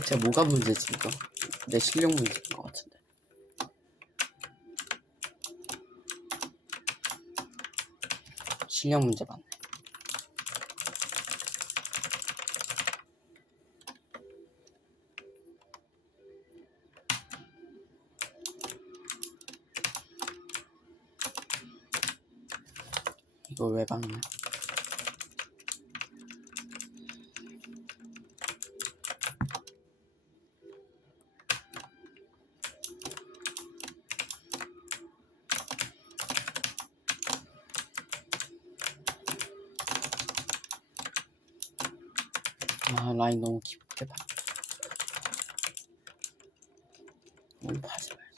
대체 뭐가 문제지 이거? 내 실력 문제인 것 같은데. 실력 문제 맞네. 이거 왜 박냐? 아, 라인 너무 깊게 봐. 너무 파지 말자.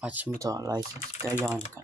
아침부터 라이센스 떼려 하니까.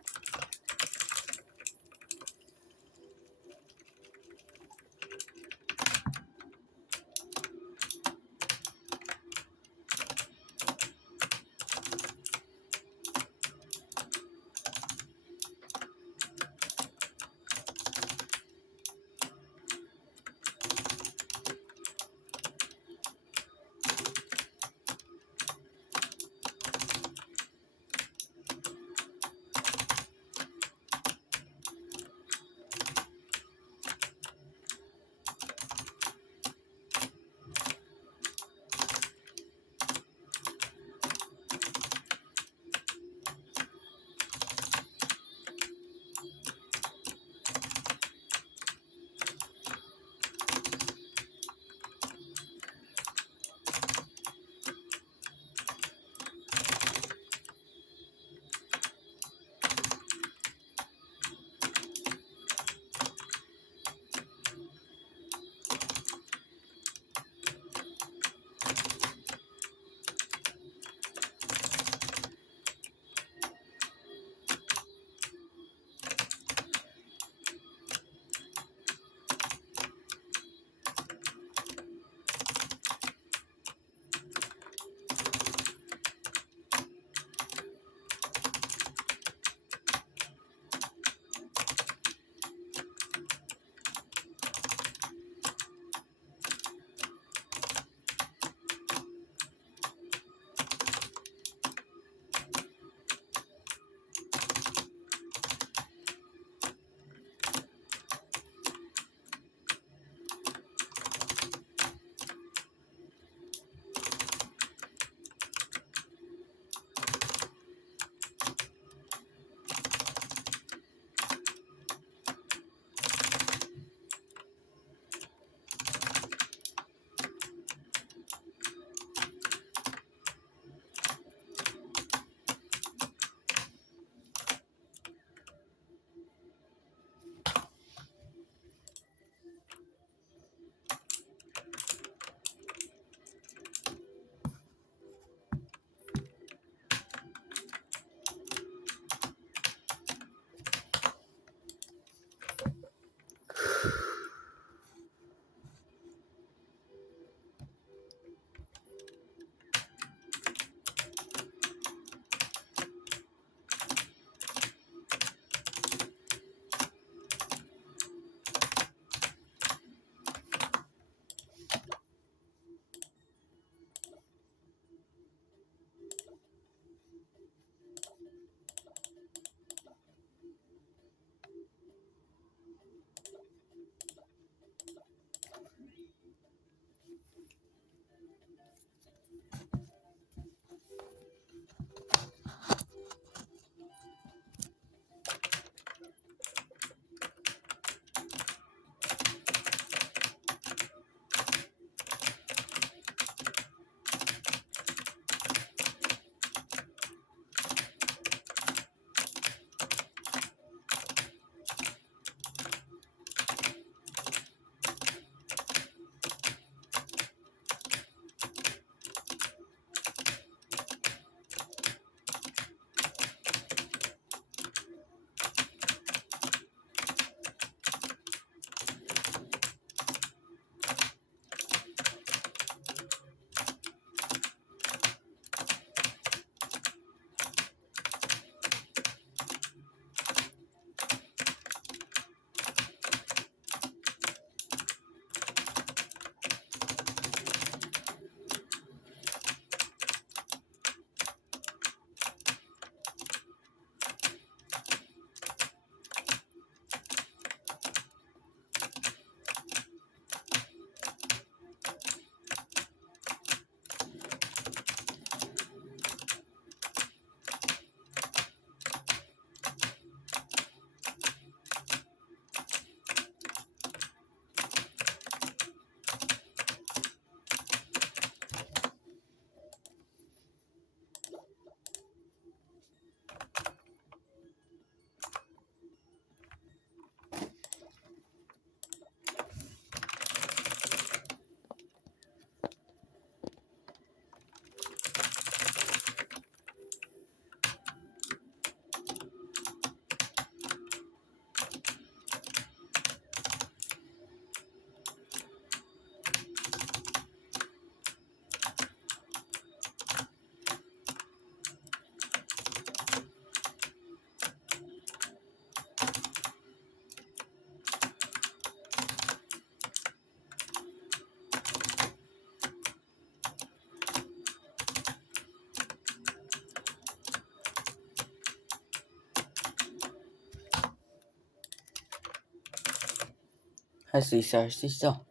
할 수 있어, 할 수 있어.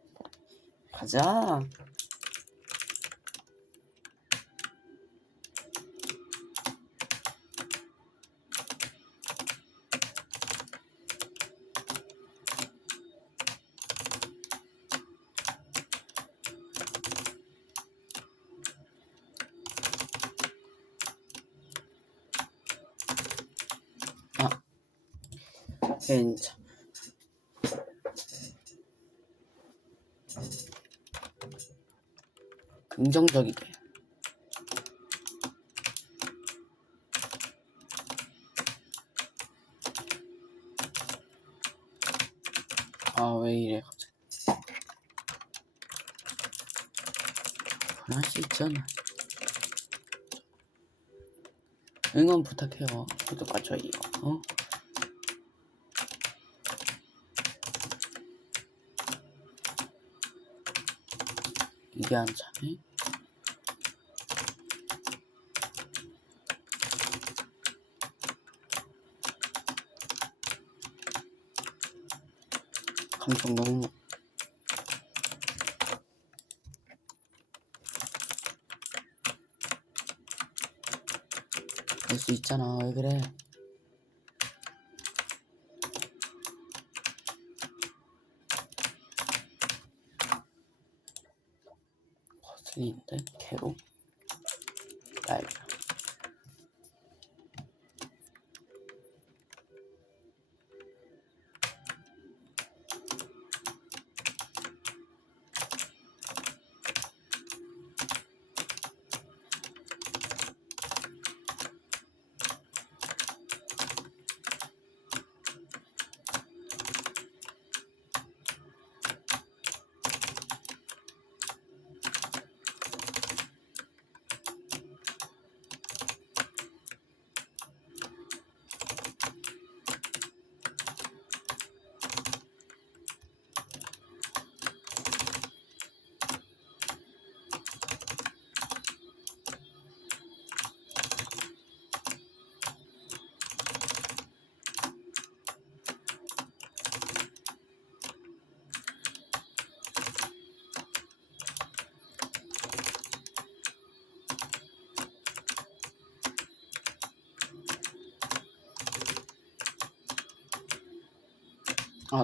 가자. 괜찮. 긍정적이게. 왜 이래 갑자기. 할 수 있잖아. 응원 부탁해요. 구독과 좋아요. 이게 안 차네. 감성 너무. 할 수 있잖아. 왜 그래? 거슬리는데? 개로? 날려.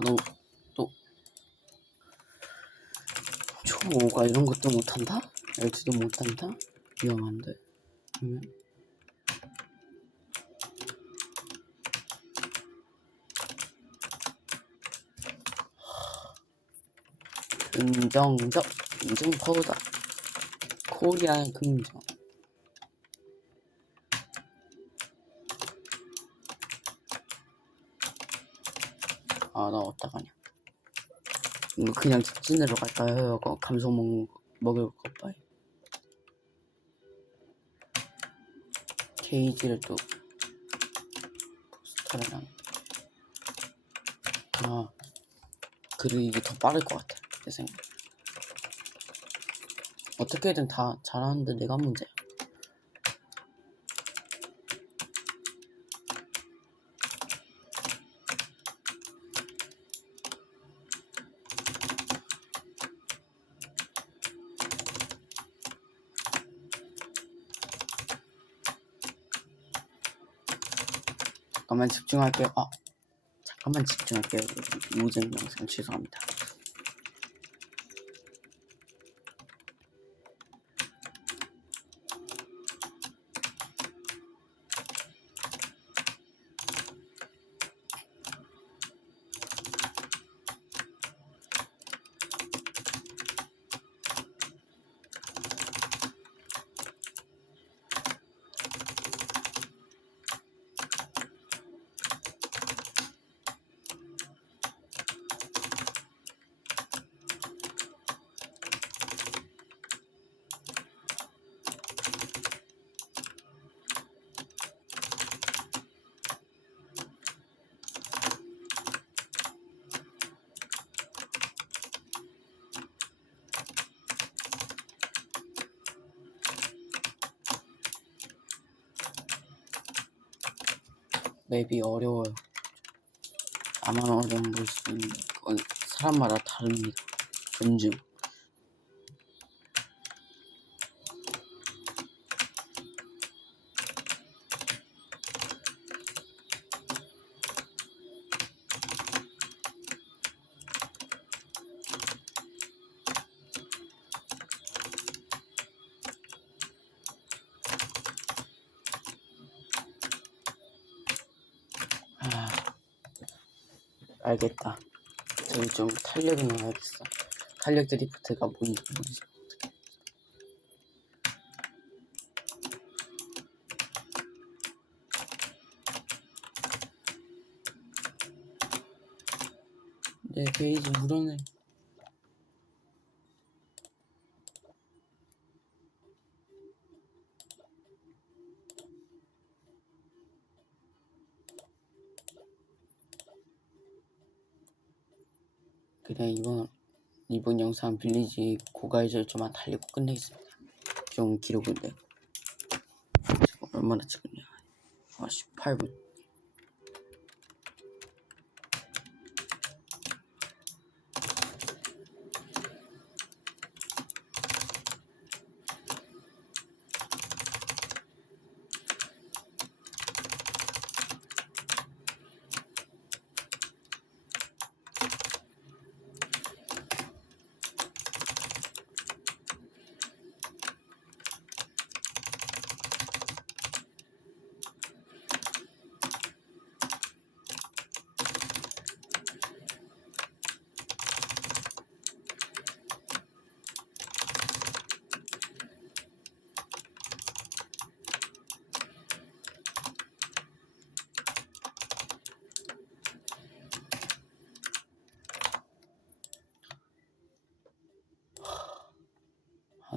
너 초보가 이런 것도 못한다? LT도 못한다? 위험한데. 긍정적 긍정 파우더. 코리아의 긍정. 나 어떡하냐. 이거 그냥 직진으로 갈까요? 이거 감성 먹을 것 봐요. 케이지를 또 포스터를 그리고 이게 더 빠를 것 같아. 내 생각. 어떻게든 다 잘하는데 내가 문제야. 잠깐만 집중할게요. 잠깐만 집중할게요. 요즘 영상 죄송합니다. 맵이 어려워요. 나만 어려운 걸 수 있는 건 사람마다 다릅니다. 존중. 알겠다. 저기 좀 탄력을 넣어야겠어. 탄력 드리프트가 뭔지 모르지. 내 베이지 물어내. 그래, 이번 영상 빌리지 고가이절조만 달리고 끝내겠습니다. 좀 기록인데 지금 얼마나 찍었냐. 18분.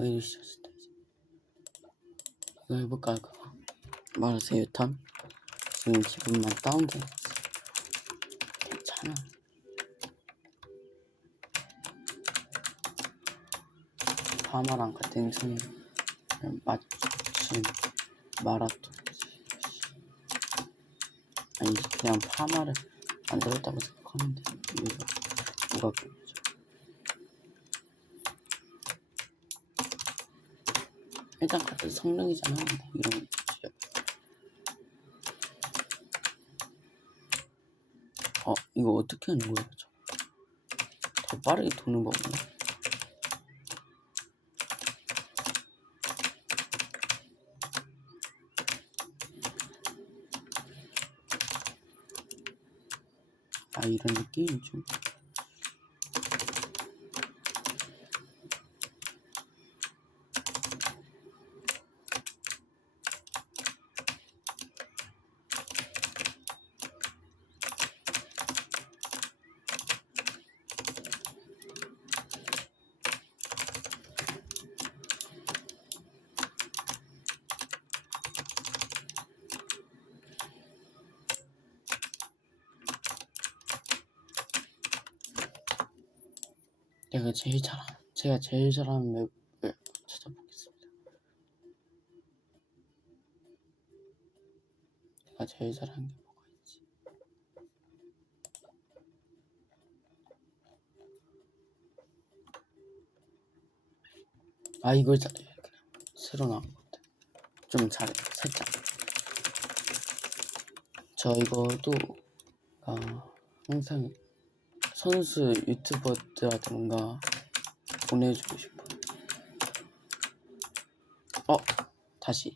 이거 시작했다. 이거 해볼까? 그거 말하세요. 탐 지금 기분만 다운돼. 괜찮아. 파마랑 같은 성 마침 마라톤. 아니 그냥 파마를 만들었다고 생각하면 돼. 누가 그러죠? 일단 같은 성능이잖아. 이런 이거 어떻게 하는 거야? 더 빠르게 도는 거구나. 이런 느낌이 좀 제가 제일 잘하는 맵을 찾아보겠습니다. 제가 제일 잘하는 게 뭐가 있지? 이걸 잘해. 그냥 새로 나온 것 같아. 좀 잘해. 살짝. 저 이것도 항상 선수 유튜버들한테 보내주고 싶어. 다시.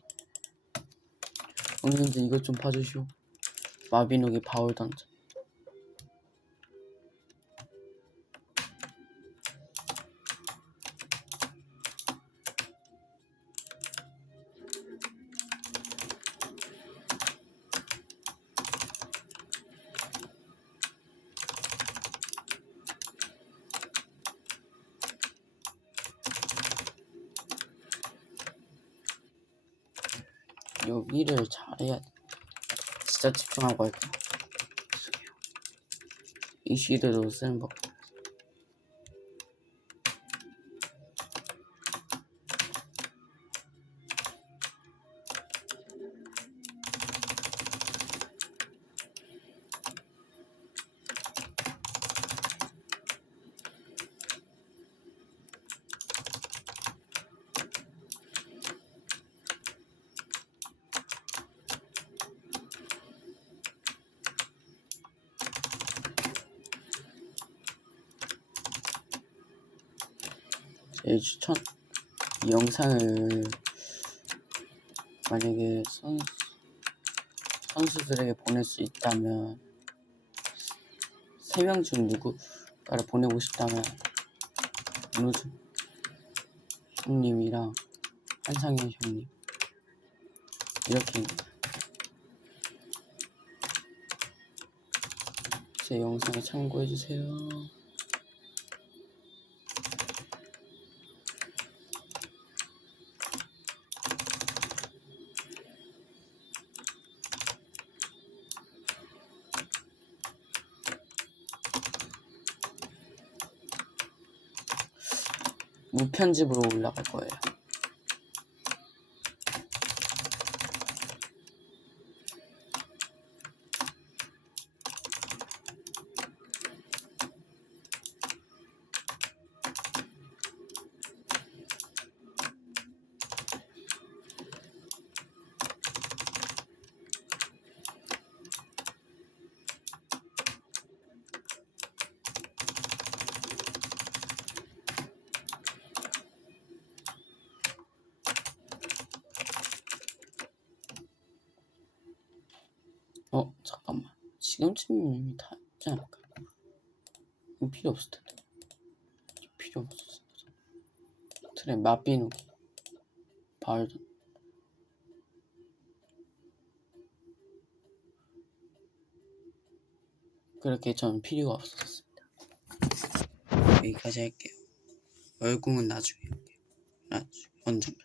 오늘은 이것 좀 봐주시오. 마비노기 바울 던전. 여기를 잘해야 돼. 진짜 집중하고 할게. 이 시대로 쓰는 법. 제일 추천, 이 영상을 만약에 선수들에게 보낼 수 있다면, 3명 중 누구가를 보내고 싶다면 문우준 형님이랑 한상현 형님, 이렇게 제 영상을 참고해주세요. 무편집으로 올라갈 거예요. 잠깐만, 지금쯤이면 다 있지 않을까? 이거 필요 없을 텐데. 필요 없었어. 트레 맛비누기 바울던, 그렇게 저는 필요가 없었습니다. 여기까지 할게요. 얼굴은 나중에 할게요. 나중에 언젠가.